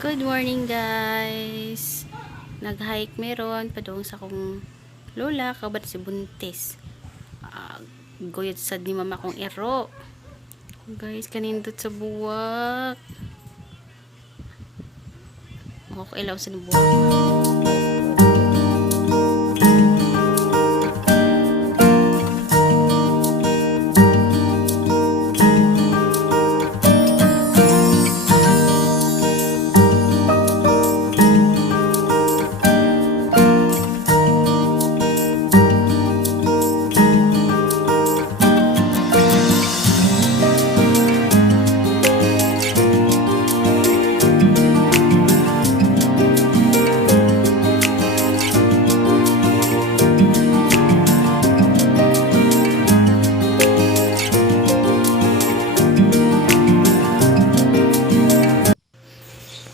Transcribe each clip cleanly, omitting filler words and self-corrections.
Good morning guys. Nag-hike meron padung sa kong lola kabat si Buntis. Goyot sa di mama kong ero. Guys, kanindot sa buwak. Ako ilaw sa buwak.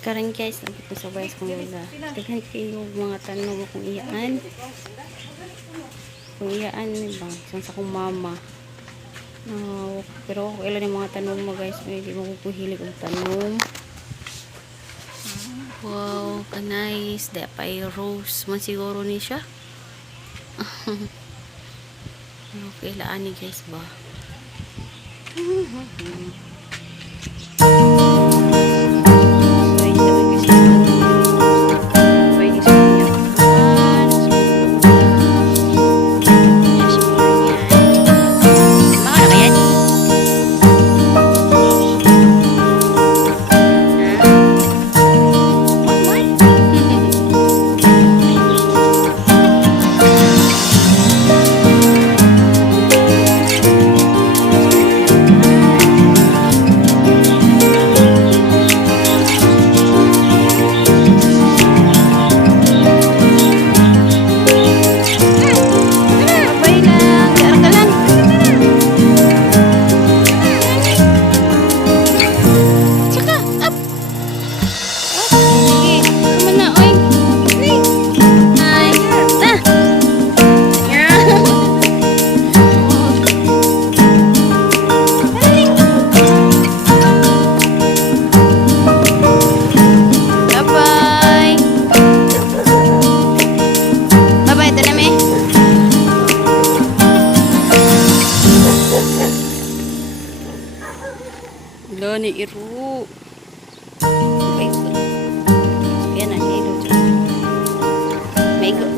Karon guys, ang ko sa bayas kong lola. Daghan kayo mga tanong kung iyaan. Kung iyaan ba sa kong mama. Pero ako ilan yung mga tanong mo guys, hindi mo ko hilig ang tanong. Wow, ka-nice. Di pa rose man siguro ni siya. Okay, laan ni guys ba? Lo ni iru. Baik. Biar nak iru je. Baik.